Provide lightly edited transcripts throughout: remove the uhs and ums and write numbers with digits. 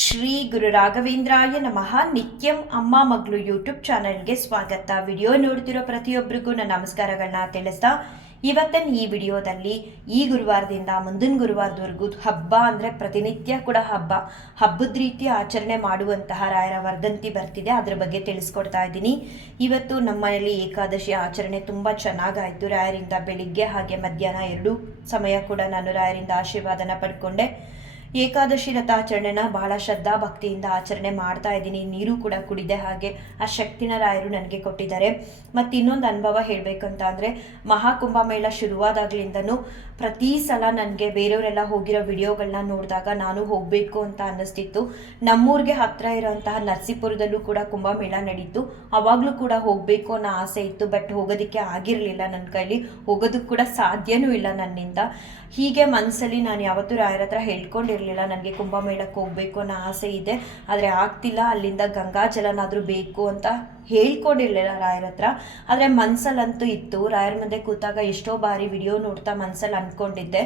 ಶ್ರೀ ಗುರು ರಾಘವೇಂದ್ರಾಯ ನಮಃ. ನಿತ್ಯಂ ಅಮ್ಮ ಮಗಳು ಯೂಟ್ಯೂಬ್ ಚಾನಲ್ಗೆ ಸ್ವಾಗತ. ವಿಡಿಯೋ ನೋಡ್ತಿರೋ ಪ್ರತಿಯೊಬ್ಬರಿಗೂ ನನ್ನ ನಮಸ್ಕಾರಗಳನ್ನ ತಿಳಿಸ್ತಾ ಇವತ್ತಿನ ಈ ವಿಡಿಯೋದಲ್ಲಿ ಈ ಗುರುವಾರದಿಂದ ಮುಂದಿನ ಗುರುವಾರದವರೆಗೂ ಹಬ್ಬ ಅಂದರೆ ಪ್ರತಿನಿತ್ಯ ಕೂಡ ಹಬ್ಬದ ರೀತಿ ಆಚರಣೆ ಮಾಡುವಂತಹ ರಾಯರ ವರ್ಧಂತಿ ಬರ್ತಿದೆ. ಅದ್ರ ಬಗ್ಗೆ ತಿಳಿಸ್ಕೊಡ್ತಾ ಇದ್ದೀನಿ. ಇವತ್ತು ನಮ್ಮ ಮನೆಯಲ್ಲಿ ಏಕಾದಶಿ ಆಚರಣೆ ತುಂಬ ಚೆನ್ನಾಗಾಯಿತು. ರಾಯರಿಂದ ಬೆಳಿಗ್ಗೆ ಹಾಗೆ ಮಧ್ಯಾಹ್ನ ಎರಡೂ ಸಮಯ ಕೂಡ ನಾನು ರಾಯರಿಂದ ಆಶೀರ್ವಾದನ ಪಡ್ಕೊಂಡೆ. ಏಕಾದಶಿ ರಥಾಚರಣೆನ ಬಹಳ ಶ್ರದ್ಧಾ ಭಕ್ತಿಯಿಂದ ಆಚರಣೆ ಮಾಡ್ತಾ ಇದ್ದೀನಿ. ನೀರು ಕೂಡ ಕುಡಿದೆ, ಹಾಗೆ ಆ ಶಕ್ತಿನ ರಾಯರು ನನಗೆ ಕೊಟ್ಟಿದ್ದಾರೆ. ಮತ್ತು ಇನ್ನೊಂದು ಅನುಭವ ಹೇಳಬೇಕಂತ ಅಂದರೆ, ಮಹಾಕುಂಭಮೇಳ ಶುರುವಾದಾಗ್ಲಿಂದನೂ ಪ್ರತಿ ಸಲ ನನಗೆ ಬೇರೆಯವರೆಲ್ಲ ಹೋಗಿರೋ ವಿಡಿಯೋಗಳನ್ನ ನೋಡಿದಾಗ ನಾನು ಹೋಗಬೇಕು ಅಂತ ಅನ್ನಿಸ್ತಿತ್ತು. ನಮ್ಮೂರಿಗೆ ಹತ್ತಿರ ಇರೋಂತಹ ನರಸೀಪುರದಲ್ಲೂ ಕೂಡ ಕುಂಭಮೇಳ ನಡೀತು. ಅವಾಗಲೂ ಕೂಡ ಹೋಗಬೇಕು ಅನ್ನೋ ಆಸೆ ಇತ್ತು. ಬಟ್ ಹೋಗೋದಕ್ಕೆ ಆಗಿರಲಿಲ್ಲ, ನನ್ನ ಕೈಲಿ ಹೋಗೋದಕ್ಕೆ ಕೂಡ ಸಾಧ್ಯನೂ ಇಲ್ಲ ನನ್ನಿಂದ. ಹೀಗೆ ಮನಸ್ಸಲ್ಲಿ ನಾನು ಯಾವತ್ತೂ ರಾಯರ ಹತ್ರ ಹೇಳ್ಕೊಂಡಿರಲಿಲ್ಲ ನನಗೆ ಕುಂಭಮೇಳಕ್ಕೆ ಹೋಗಬೇಕು ಅನ್ನೋ ಆಸೆ ಇದೆ, ಆದರೆ ಆಗ್ತಿಲ್ಲ. ಅಲ್ಲಿಂದ ಗಂಗಾಜಲನಾದರೂ ಬೇಕು ಅಂತ ಹೇಳ್ಕೊಂಡಿರಲಿಲ್ಲ ರಾಯರ ಹತ್ರ, ಆದರೆ ಮನಸ್ಸಲ್ಲಂತೂ ಇತ್ತು. ರಾಯರ ಮುಂದೆ ಕೂತಾಗ ಎಷ್ಟೋ ಬಾರಿ ವಿಡಿಯೋ ನೋಡ್ತಾ ಮನಸ್ಸಲ್ಲಿ ಅಂದ್ಕೊಂಡಿದ್ದೆ.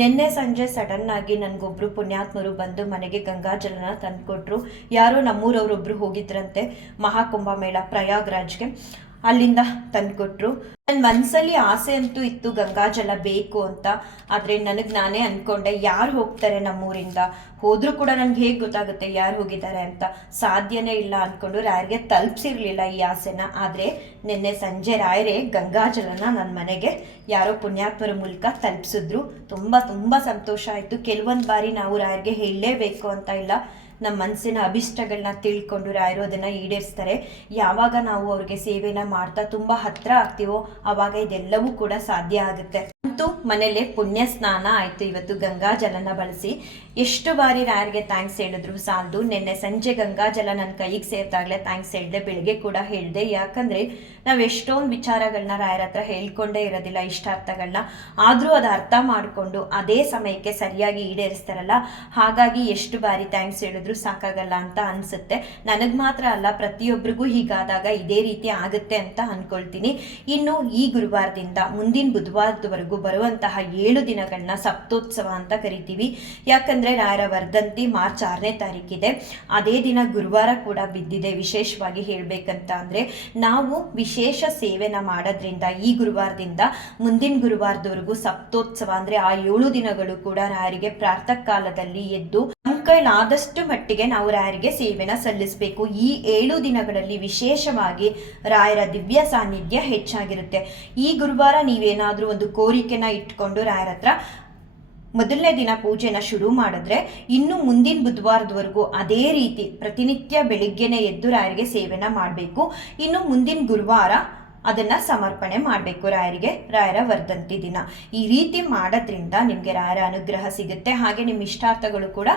ನಿನ್ನೆ ಸಂಜೆ ಸಡನ್ನಾಗಿ ನನಗೊಬ್ಬರು ಪುಣ್ಯಾತ್ಮರು ಬಂದು ಮನೆಗೆ ಗಂಗಾಜಲನ ತಂದುಕೊಟ್ರು. ಯಾರೋ ನಮ್ಮೂರವರೊಬ್ಬರು ಹೋಗಿದ್ರಂತೆ ಮಹಾಕುಂಭಮೇಳ ಪ್ರಯಾಗ್ರಾಜ್ಗೆ, ಅಲ್ಲಿಂದ ತಂದುಕೊಟ್ರು. ನನ್ನ ಮನಸ್ಸಲ್ಲಿ ಆಸೆ ಅಂತೂ ಇತ್ತು ಗಂಗಾಜಲ ಬೇಕು ಅಂತ, ಆದರೆ ನನಗೆ ನಾನೇ ಅಂದ್ಕೊಂಡೆ ಯಾರು ಹೋಗ್ತಾರೆ ನಮ್ಮೂರಿಂದ, ಹೋದರೂ ಕೂಡ ನನಗೆ ಹೇಗೆ ಗೊತ್ತಾಗುತ್ತೆ ಯಾರು ಹೋಗಿದ್ದಾರೆ ಅಂತ, ಸಾಧ್ಯನೇ ಇಲ್ಲ ಅಂದ್ಕೊಂಡು ರಾಯರಿಗೆ ತಲುಪಿಸಿರ್ಲಿಲ್ಲ ಈ ಆಸೆನ. ಆದರೆ ನಿನ್ನೆ ಸಂಜೆ ರಾಯರೇ ಗಂಗಾಜಲನ ನನ್ನ ಮನೆಗೆ ಯಾರೋ ಪುಣ್ಯಾತ್ಮರ ಮೂಲಕ ತಲುಪಿಸಿದ್ರು. ತುಂಬ ತುಂಬ ಸಂತೋಷ ಆಯಿತು. ಕೆಲವೊಂದು ಬಾರಿ ನಾವು ರಾಯರಿಗೆ ಹೇಳಲೇಬೇಕು ಅಂತ ಇಲ್ಲ, ನಮ್ಮ ಮನಸ್ಸಿನ ಅಭಿಷ್ಟಗಳನ್ನ ತಿಳ್ಕೊಂಡು ರಾಯರು ಅದನ್ನು ಈಡೇರಿಸ್ತಾರೆ. ಯಾವಾಗ ನಾವು ಅವ್ರಿಗೆ ಸೇವೆನ ಮಾಡ್ತಾ ತುಂಬ ಹತ್ತಿರ ಆಗ್ತೀವೋ ಆವಾಗ ಇದೆಲ್ಲವೂ ಕೂಡ ಸಾಧ್ಯ ಆಗುತ್ತೆ. ಅಂತೂ ಮನೇಲೆ ಪುಣ್ಯ ಸ್ನಾನ ಆಯಿತು ಇವತ್ತು ಗಂಗಾಜಲನ ಬಳಸಿ. ಎಷ್ಟು ಬಾರಿ ರಾಯರಿಗೆ ಥ್ಯಾಂಕ್ಸ್ ಹೇಳಿದ್ರು ಸಾಲದು. ನಿನ್ನೆ ಸಂಜೆ ಗಂಗಾಜಲ ನನ್ನ ಕೈಗೆ ಸೇರಿದಾಗಲೇ ಥ್ಯಾಂಕ್ಸ್ ಹೇಳಿದೆ, ಬೆಳಿಗ್ಗೆ ಕೂಡ ಹೇಳಿದೆ. ಯಾಕಂದರೆ ನಾವು ಎಷ್ಟೊಂದು ವಿಚಾರಗಳನ್ನ ರಾಯರ ಹತ್ರ ಹೇಳ್ಕೊಂಡೇ ಇರೋದಿಲ್ಲ, ಇಷ್ಟಾರ್ಥಗಳನ್ನ. ಆದರೂ ಅದು ಅರ್ಥ ಮಾಡಿಕೊಂಡು ಅದೇ ಸಮಯಕ್ಕೆ ಸರಿಯಾಗಿ ಈಡೇರಿಸ್ತಾರಲ್ಲ, ಹಾಗಾಗಿ ಎಷ್ಟು ಬಾರಿ ಥ್ಯಾಂಕ್ಸ್ ಹೇಳಿದ್ರು ಸಾಕಾಗಲ್ಲ ಅಂತ ಅನಿಸುತ್ತೆ. ನನಗೆ ಮಾತ್ರ ಅಲ್ಲ, ಪ್ರತಿಯೊಬ್ಬರಿಗೂ ಹೀಗಾದಾಗ ಇದೇ ರೀತಿ ಆಗುತ್ತೆ ಅಂತ ಅಂದ್ಕೊಳ್ತೀನಿ. ಇನ್ನು ಈ ಗುರುವಾರದಿಂದ ಮುಂದಿನ ಬುಧವಾರದವರೆಗೂ ಬರುವಂತಹ 7 ದಿನಗಳನ್ನ ಸಪ್ತೋತ್ಸವ ಅಂತ ಕರಿತೀವಿ. ಯಾಕಂದರೆ ರಾಯರ ವರ್ಧಂತಿ ಮಾರ್ಚ್ 6ನೇ ತಾರೀಕಿದೆ. ಅದೇ ದಿನ ಗುರುವಾರ ಕೂಡ ಬಿದ್ದಿದೆ. ವಿಶೇಷವಾಗಿ ಹೇಳಬೇಕಂತ ಅಂದರೆ, ನಾವು ವಿಶೇಷ ಸೇವೆನ ಮಾಡೋದ್ರಿಂದ ಈ ಗುರುವಾರದಿಂದ ಮುಂದಿನ ಗುರುವಾರದವರೆಗೂ ಸಪ್ತೋತ್ಸವ ಅಂದರೆ ಆ 7 ದಿನಗಳು ಕೂಡ ರಾಯರಿಗೆ ಪ್ರಾತಃ ಕಾಲದಲ್ಲಿ ಎದ್ದು ನಮ್ಮ ಕೈಲಾದಷ್ಟು ಮಟ್ಟಿಗೆ ನಾವು ರಾಯರಿಗೆ ಸೇವೆನ ಸಲ್ಲಿಸಬೇಕು. ಈ 7 ದಿನಗಳಲ್ಲಿ ವಿಶೇಷವಾಗಿ ರಾಯರ ದಿವ್ಯ ಸಾನ್ನಿಧ್ಯ ಹೆಚ್ಚಾಗಿರುತ್ತೆ. ಈ ಗುರುವಾರ ನೀವೇನಾದರೂ ಒಂದು ಕೋರಿಕೆನ ಇಟ್ಕೊಂಡು ರಾಯರ ಹತ್ರ ಮೊದಲನೇ ದಿನ ಪೂಜೆನ ಶುರು ಮಾಡಿದ್ರೆ, ಇನ್ನು ಮುಂದಿನ ಬುಧವಾರದವರೆಗೂ ಅದೇ ರೀತಿ ಪ್ರತಿನಿತ್ಯ ಬೆಳಿಗ್ಗೆನೆ ಎದ್ದು ರಾಯರಿಗೆ ಸೇವೆನ ಮಾಡಬೇಕು. ಇನ್ನು ಮುಂದಿನ ಗುರುವಾರ ಅದನ್ನು ಸಮರ್ಪಣೆ ಮಾಡಬೇಕು ರಾಯರಿಗೆ, ರಾಯರ ವರ್ಧಂತಿ ದಿನ. ಈ ರೀತಿ ಮಾಡೋದ್ರಿಂದ ನಿಮಗೆ ರಾಯರ ಅನುಗ್ರಹ ಸಿಗುತ್ತೆ. ಹಾಗೆ ನಿಮ್ಮ ಇಷ್ಟಾರ್ಥಗಳು ಕೂಡ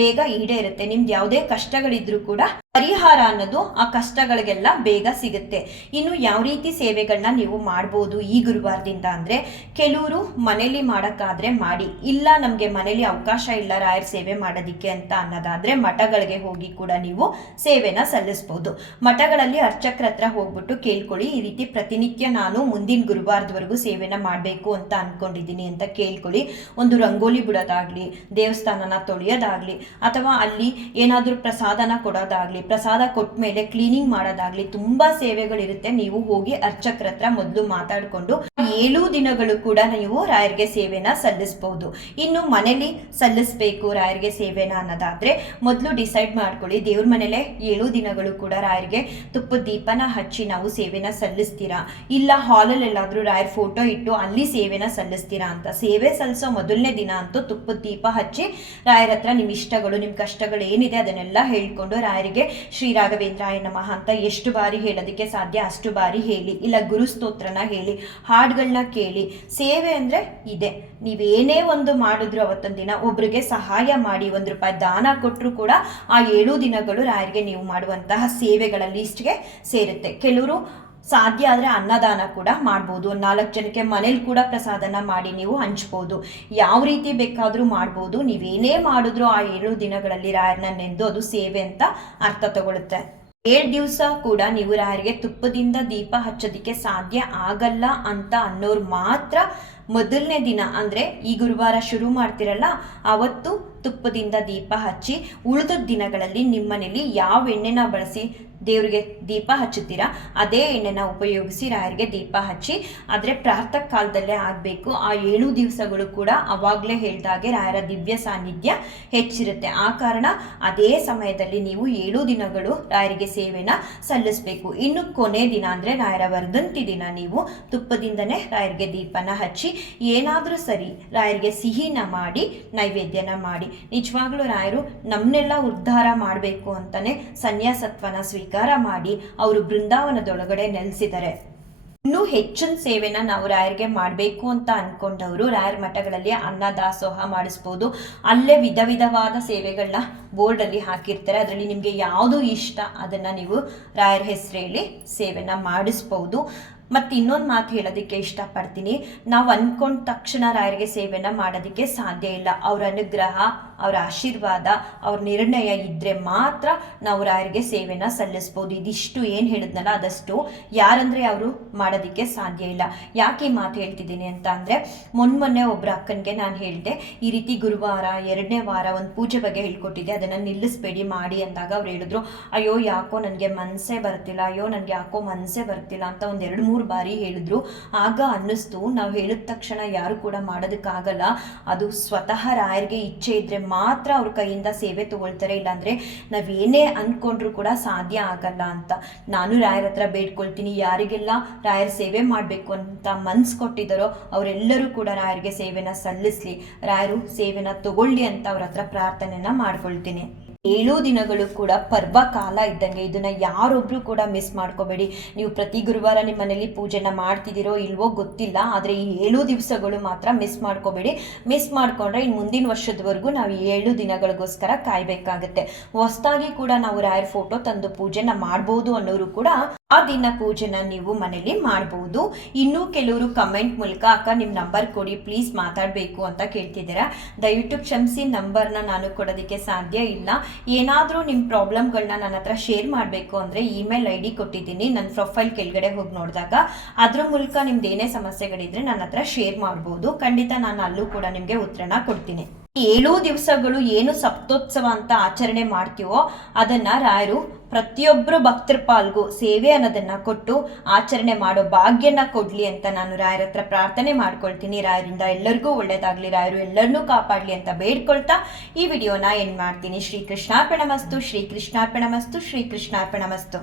ಬೇಗ ಈಡೇರುತ್ತೆ. ನಿಮ್ದು ಯಾವುದೇ ಕಷ್ಟಗಳಿದ್ರೂ ಕೂಡ ಪರಿಹಾರ ಅನ್ನೋದು ಆ ಕಷ್ಟಗಳಿಗೆಲ್ಲ ಬೇಗ ಸಿಗುತ್ತೆ. ಇನ್ನು ಯಾವ ರೀತಿ ಸೇವೆಗಳನ್ನ ನೀವು ಮಾಡ್ಬೋದು ಈ ಗುರುವಾರದಿಂದ ಅಂದರೆ, ಕೆಲವರು ಮನೇಲಿ ಮಾಡೋಕ್ಕಾದ್ರೆ ಮಾಡಿ, ಇಲ್ಲ ನಮಗೆ ಮನೇಲಿ ಅವಕಾಶ ಇಲ್ಲ ರಾಯರ ಸೇವೆ ಮಾಡೋದಕ್ಕೆ ಅಂತ ಅನ್ನೋದಾದರೆ ಮಠಗಳಿಗೆ ಹೋಗಿ ಕೂಡ ನೀವು ಸೇವೆನ ಸಲ್ಲಿಸ್ಬೋದು. ಮಠಗಳಲ್ಲಿ ಅರ್ಚಕರ ಹತ್ರ ಹೋಗ್ಬಿಟ್ಟು ಕೇಳ್ಕೊಳ್ಳಿ, ಈ ರೀತಿ ಪ್ರತಿನಿತ್ಯ ನಾನು ಮುಂದಿನ ಗುರುವಾರದವರೆಗೂ ಸೇವೆನ ಮಾಡಬೇಕು ಅಂತ ಅಂದ್ಕೊಂಡಿದ್ದೀನಿ ಅಂತ ಕೇಳ್ಕೊಳ್ಳಿ. ಒಂದು ರಂಗೋಲಿ ಬಿಡೋದಾಗಲಿ, ದೇವಸ್ಥಾನನ ತೊಳೆಯೋದಾಗಲಿ, ಅಥವಾ ಅಲ್ಲಿ ಏನಾದರೂ ಪ್ರಸಾದನ ಕೊಡೋದಾಗಲಿ, ಪ್ರಸಾದ ಕೊಟ್ಟ ಮೇಲೆ ಕ್ಲೀನಿಂಗ್ ಮಾಡೋದಾಗ್ಲಿ, ತುಂಬಾ ಸೇವೆಗಳಿರುತ್ತೆ. ನೀವು ಹೋಗಿ ಅರ್ಚಕರ ಹತ್ರ ಮೊದಲು ಮಾತಾಡಿಕೊಂಡು 7 ದಿನಗಳು ಕೂಡ ನೀವು ರಾಯರಿಗೆ ಸೇವೆನ ಸಲ್ಲಿಸಬಹುದು. ಇನ್ನು ಮನೇಲಿ ಸಲ್ಲಿಸಬೇಕು ರಾಯರಿಗೆ ಸೇವೆನ ಅನ್ನೋದಾದ್ರೆ ಮೊದಲು ಡಿಸೈಡ್ ಮಾಡ್ಕೊಳ್ಳಿ, ದೇವ್ರ ಮನೇಲೆ 7 ದಿನಗಳು ಕೂಡ ರಾಯರಿಗೆ ತುಪ್ಪದ ದೀಪನ ಹಚ್ಚಿ ನಾವು ಸೇವೆನ ಸಲ್ಲಿಸ್ತೀರಾ, ಇಲ್ಲ ಹಾಲಲ್ಲಿ ಎಲ್ಲಾದ್ರೂ ರಾಯರ ಫೋಟೋ ಇಟ್ಟು ಅಲ್ಲಿ ಸೇವೆನ ಸಲ್ಲಿಸ್ತೀರಾ ಅಂತ. ಸೇವೆ ಸಲ್ಲಿಸೋ ಮೊದಲನೇ ದಿನ ಅಂತೂ ತುಪ್ಪದ ದೀಪ ಹಚ್ಚಿ ರಾಯರ ಹತ್ರ ನಿಮ್ಮ ಇಷ್ಟಗಳು, ನಿಮ್ಮ ಕಷ್ಟಗಳು ಏನಿದೆ ಅದನ್ನೆಲ್ಲ ಹೇಳ್ಕೊಂಡು ರಾಯರಿಗೆ ಶ್ರೀ ರಾಘವೇಂದ್ರಾಯ ನಮಃ ಅಂತ ಎಷ್ಟು ಬಾರಿ ಹೇಳೋದಕ್ಕೆ ಸಾಧ್ಯ ಅಷ್ಟು ಬಾರಿ ಹೇಳಿ, ಇಲ್ಲ ಗುರುಸ್ತೋತ್ರನ ಹೇಳಿ, ಹಾಡುಗಳನ್ನ ಕೇಳಿ. ಸೇವೆ ಅಂದರೆ ಇದೆ, ನೀವೇನೇ ಒಂದು ಮಾಡಿದ್ರು ಅವತ್ತೊಂದು ದಿನ ಒಬ್ರಿಗೆ ಸಹಾಯ ಮಾಡಿ ₹1 ದಾನ ಕೊಟ್ಟರು ಕೂಡ ಆ 7 ದಿನಗಳು ರಾಯರಿಗೆ ನೀವು ಮಾಡುವಂತಹ ಸೇವೆಗಳ ಲೀಸ್ಟ್ಗೆ ಸೇರುತ್ತೆ. ಕೆಲವರು ಸಾಧ್ಯ ಆದರೆ ಅನ್ನದಾನ ಕೂಡ ಮಾಡ್ಬೋದು. 4 ಜನಕ್ಕೆ ಮನೇಲಿ ಕೂಡ ಪ್ರಸಾದನ ಮಾಡಿ ನೀವು ಹಂಚ್ಬೋದು. ಯಾವ ರೀತಿ ಬೇಕಾದರೂ ಮಾಡ್ಬೋದು. ನೀವೇನೇ ಮಾಡಿದ್ರು ಆ 7 ದಿನಗಳಲ್ಲಿ ರಾಯರನ್ನ ನೆಂದು ಅದು ಸೇವೆ ಅಂತ ಅರ್ಥ ತಗೊಳುತ್ತೆ. 7 ದಿವಸ ಕೂಡ ನೀವು ರಾಯರಿಗೆ ತುಪ್ಪದಿಂದ ದೀಪ ಹಚ್ಚೋದಕ್ಕೆ ಸಾಧ್ಯ ಆಗಲ್ಲ ಅಂತ ಅನ್ನೋರು ಮಾತ್ರ ಮೊದಲನೇ ದಿನ ಅಂದರೆ ಈ ಗುರುವಾರ ಶುರು ಮಾಡ್ತಿರಲ್ಲ ಅವತ್ತು ತುಪ್ಪದಿಂದ ದೀಪ ಹಚ್ಚಿ ಉಳಿದ ದಿನಗಳಲ್ಲಿ ನಿಮ್ಮನೇಲಿ ಯಾವ ಎಣ್ಣೆನ ಬಳಸಿ ದೇವರಿಗೆ ದೀಪ ಹಚ್ಚುತ್ತೀರಾ ಅದೇ ಎಣ್ಣೆನ ಉಪಯೋಗಿಸಿ ರಾಯರಿಗೆ ದೀಪ ಹಚ್ಚಿ. ಆದರೆ ಪ್ರಾತಃ ಕಾಲದಲ್ಲೇ ಆಗಬೇಕು. ಆ 7 ದಿವಸಗಳು ಕೂಡ ಅವಾಗಲೇ ಹೇಳಿದಾಗೆ ರಾಯರ ದಿವ್ಯ ಸಾನ್ನಿಧ್ಯ ಹೆಚ್ಚಿರುತ್ತೆ. ಆ ಕಾರಣ ಅದೇ ಸಮಯದಲ್ಲಿ ನೀವು 7 ದಿನಗಳು ರಾಯರಿಗೆ ಸೇವೆನ ಸಲ್ಲಿಸಬೇಕು. ಇನ್ನು ಕೊನೆ ದಿನ ಅಂದರೆ ರಾಯರ ವರ್ಧಂತಿ ದಿನ ನೀವು ತುಪ್ಪದಿಂದನೇ ರಾಯರಿಗೆ ದೀಪನ ಹಚ್ಚಿ ಏನಾದರೂ ಸರಿ ರಾಯರಿಗೆ ಸಿಹಿನ ಮಾಡಿ ನೈವೇದ್ಯನ ಮಾಡಿ. ನಿಜವಾಗ್ಲೂ ರಾಯರು ನಮ್ಮನ್ನೆಲ್ಲ ಉದ್ಧಾರ ಮಾಡಬೇಕು ಅಂತಾನೆ ಸನ್ಯಾಸತ್ವನ ಸ್ವೀಕಾರ ಮಾಡಿ ಅವರು ಬೃಂದಾವನದೊಳಗಡೆ ನೆಲೆಸಿದ್ದಾರೆ. ಇನ್ನೂ ಹೆಚ್ಚಿನ ಸೇವೆನ ನಾವು ರಾಯರಿಗೆ ಮಾಡಬೇಕು ಅಂತ ಅಂದ್ಕೊಂಡವರು ರಾಯರ ಮಠಗಳಲ್ಲಿ ಅನ್ನದಾಸೋಹ ಮಾಡಿಸ್ಬೋದು. ಅಲ್ಲೇ ವಿಧ ವಿಧವಾದ ಸೇವೆಗಳನ್ನ ಬೋರ್ಡಲ್ಲಿ ಹಾಕಿರ್ತಾರೆ. ಅದರಲ್ಲಿ ನಿಮಗೆ ಯಾವುದು ಇಷ್ಟ ಅದನ್ನು ನೀವು ರಾಯರ ಹೆಸರಲ್ಲಿ ಸೇವೆನ ಮಾಡಿಸ್ಬೋದು. ಮತ್ತು ಇನ್ನೊಂದು ಮಾತು ಹೇಳೋದಕ್ಕೆ ಇಷ್ಟಪಡ್ತೀನಿ, ನಾವು ಅಂದ್ಕೊಂಡ ತಕ್ಷಣ ರಾಯರಿಗೆ ಸೇವೆನ ಮಾಡೋದಕ್ಕೆ ಸಾಧ್ಯ ಇಲ್ಲ. ಅವರ ಅನುಗ್ರಹ, ಅವರ ಆಶೀರ್ವಾದ, ಅವ್ರ ನಿರ್ಣಯ ಇದ್ದರೆ ಮಾತ್ರ ನಾವು ರಾಯರಿಗೆ ಸೇವೆನ ಸಲ್ಲಿಸ್ಬೋದು. ಇದಿಷ್ಟು ಏನು ಹೇಳಿದ್ನಲ್ಲ ಅದಷ್ಟು ಯಾರಂದರೆ ಅವರು ಮಾಡೋದಕ್ಕೆ ಸಾಧ್ಯ ಇಲ್ಲ. ಯಾಕೆ ಈ ಮಾತು ಹೇಳ್ತಿದ್ದೀನಿ ಅಂತ ಅಂದರೆ, ಮೊನ್ನೆ ಒಬ್ಬರ ಅಕ್ಕನಿಗೆ ನಾನು ಹೇಳಿದೆ ಈ ರೀತಿ ಗುರುವಾರ 2ನೇ ವಾರ ಒಂದು ಪೂಜೆ ಬಗ್ಗೆ ಹೇಳ್ಕೊಟ್ಟಿದ್ದೆ, ಅದನ್ನು ನಿಲ್ಲಿಸ್ಬೇಡಿ ಮಾಡಿ ಅಂದಾಗ ಅವ್ರು ಹೇಳಿದ್ರು, ಅಯ್ಯೋ ಯಾಕೋ ನನಗೆ ಮನಸ್ಸೇ ಬರ್ತಿಲ್ಲ, ಅಯ್ಯೋ ನನಗೆ ಯಾಕೋ ಮನಸ್ಸೇ ಬರ್ತಿಲ್ಲ ಅಂತ ಒಂದು 2-3 ಬಾರಿ ಹೇಳಿದ್ರು. ಆಗ ಅನ್ನಿಸ್ತು ನಾವು ಹೇಳಿದ ತಕ್ಷಣ ಯಾರು ಕೂಡ ಮಾಡೋದಕ್ಕಾಗಲ್ಲ. ಅದು ಸ್ವತಃ ರಾಯರಿಗೆ ಇಚ್ಛೆ ಇದ್ರೆ ಮಾತ್ರ ಅವ್ರ ಕೈಯಿಂದ ಸೇವೆ ತಗೊಳ್ತಾರೆ, ಇಲ್ಲಾಂದ್ರೆ ನಾವೇನೇ ಅಂದ್ಕೊಂಡ್ರು ಕೂಡ ಸಾಧ್ಯ ಆಗಲ್ಲ ಅಂತ. ನಾನು ರಾಯರ ಹತ್ರ ಬೇಡ್ಕೊಳ್ತೀನಿ, ಯಾರಿಗೆಲ್ಲ ರಾಯರ ಸೇವೆ ಮಾಡಬೇಕು ಅಂತ ಮನ್ಸು ಕೊಟ್ಟಿದ್ದಾರೋ ಅವರೆಲ್ಲರೂ ಕೂಡ ರಾಯರಿಗೆ ಸೇವೆನ ಸಲ್ಲಿಸ್ಲಿ, ರಾಯರು ಸೇವೆನ ತಗೊಳ್ಳಿ ಅಂತ ಅವ್ರ ಹತ್ರ ಪ್ರಾರ್ಥನೆನ ಮಾಡ್ಕೊಳ್ತೀನಿ. 7 ದಿನಗಳು ಕೂಡ ಪರ್ವ ಕಾಲ ಇದ್ದಂಗೆ, ಇದನ್ನ ಯಾರೊಬ್ರು ಕೂಡ ಮಿಸ್ ಮಾಡ್ಕೋಬೇಡಿ. ನೀವು ಪ್ರತಿ ಗುರುವಾರ ನಿಮ್ಮ ಮನೇಲಿ ಪೂಜೆನ ಮಾಡ್ತಿದ್ದೀರೋ ಇಲ್ವೋ ಗೊತ್ತಿಲ್ಲ, ಆದರೆ ಈ 7 ದಿವಸಗಳು ಮಾತ್ರ ಮಿಸ್ ಮಾಡ್ಕೋಬೇಡಿ. ಮಿಸ್ ಮಾಡ್ಕೊಂಡ್ರೆ ಇನ್ನು ಮುಂದಿನ ವರ್ಷದವರೆಗೂ ನಾವು 7 ದಿನಗಳಿಗೋಸ್ಕರ ಕಾಯ್ಬೇಕಾಗತ್ತೆ. ಹೊಸದಾಗಿ ಕೂಡ ನಾವು ರಾಯರ ಫೋಟೋ ತಂದು ಪೂಜೆನ ಮಾಡ್ಬೋದು ಅನ್ನೋರು ಕೂಡ ಆ ದಿನ ಪೂಜೆನ ನೀವು ಮನೇಲಿ ಮಾಡ್ಬೋದು. ಇನ್ನೂ ಕೆಲವರು ಕಮೆಂಟ್ ಮೂಲಕ ಅಕ್ಕ ನಿಮ್ಮ ನಂಬರ್ ಕೊಡಿ ಪ್ಲೀಸ್ ಮಾತಾಡಬೇಕು ಅಂತ ಕೇಳ್ತಿದ್ದೀರಾ. ದಯವಿಟ್ಟು ಕ್ಷಮಿಸಿ, ನಂಬರ್ನ ನಾನು ಕೊಡೋದಕ್ಕೆ ಸಾಧ್ಯ ಇಲ್ಲ. ಏನಾದರೂ ನಿಮ್ಮ ಪ್ರಾಬ್ಲಮ್ಗಳನ್ನ ನನ್ನ ಹತ್ರ ಶೇರ್ ಮಾಡಬೇಕು ಅಂದರೆ ಇಮೇಲ್ ID ಕೊಟ್ಟಿದ್ದೀನಿ, ನನ್ನ ಪ್ರೊಫೈಲ್ ಕೆಳಗಡೆ ಹೋಗಿ ನೋಡಿದಾಗ ಅದ್ರ ಮೂಲಕ ನಿಮ್ದು ಏನೇ ಸಮಸ್ಯೆಗಳಿದ್ರೆ ನನ್ನ ಹತ್ರ ಶೇರ್ ಮಾಡ್ಬೋದು. ಖಂಡಿತ ನಾನು ಅಲ್ಲೂ ಕೂಡ ನಿಮಗೆ ಉತ್ತರನ ಕೊಡ್ತೀನಿ. 7 ದಿವಸಗಳು ಏನು ಸಪ್ತೋತ್ಸವ ಅಂತ ಆಚರಣೆ ಮಾಡ್ತೀವೋ ಅದನ್ನ ರಾಯರು ಪ್ರತಿಯೊಬ್ಬರು ಭಕ್ತರ ಪಾಲ್ಗೂ ಸೇವೆ ಅನ್ನೋದನ್ನ ಕೊಟ್ಟು ಆಚರಣೆ ಮಾಡೋ ಭಾಗ್ಯನ ಕೊಡ್ಲಿ ಅಂತ ನಾನು ರಾಯರ ಹತ್ರ ಪ್ರಾರ್ಥನೆ ಮಾಡ್ಕೊಳ್ತೀನಿ. ರಾಯರಿಂದ ಎಲ್ಲರಿಗೂ ಒಳ್ಳೇದಾಗ್ಲಿ, ರಾಯರು ಎಲ್ಲರನ್ನೂ ಕಾಪಾಡಲಿ ಅಂತ ಬೇಡ್ಕೊಳ್ತಾ ಈ ವಿಡಿಯೋನ ಎಂಡ್ ಮಾಡ್ತೀನಿ. ಶ್ರೀ ಕೃಷ್ಣಾರ್ಪಣಮಸ್ತು, ಶ್ರೀ ಕೃಷ್ಣಾರ್ಪಣಮಸ್ತು, ಶ್ರೀ ಕೃಷ್ಣಾರ್ಪಣಮಸ್ತು.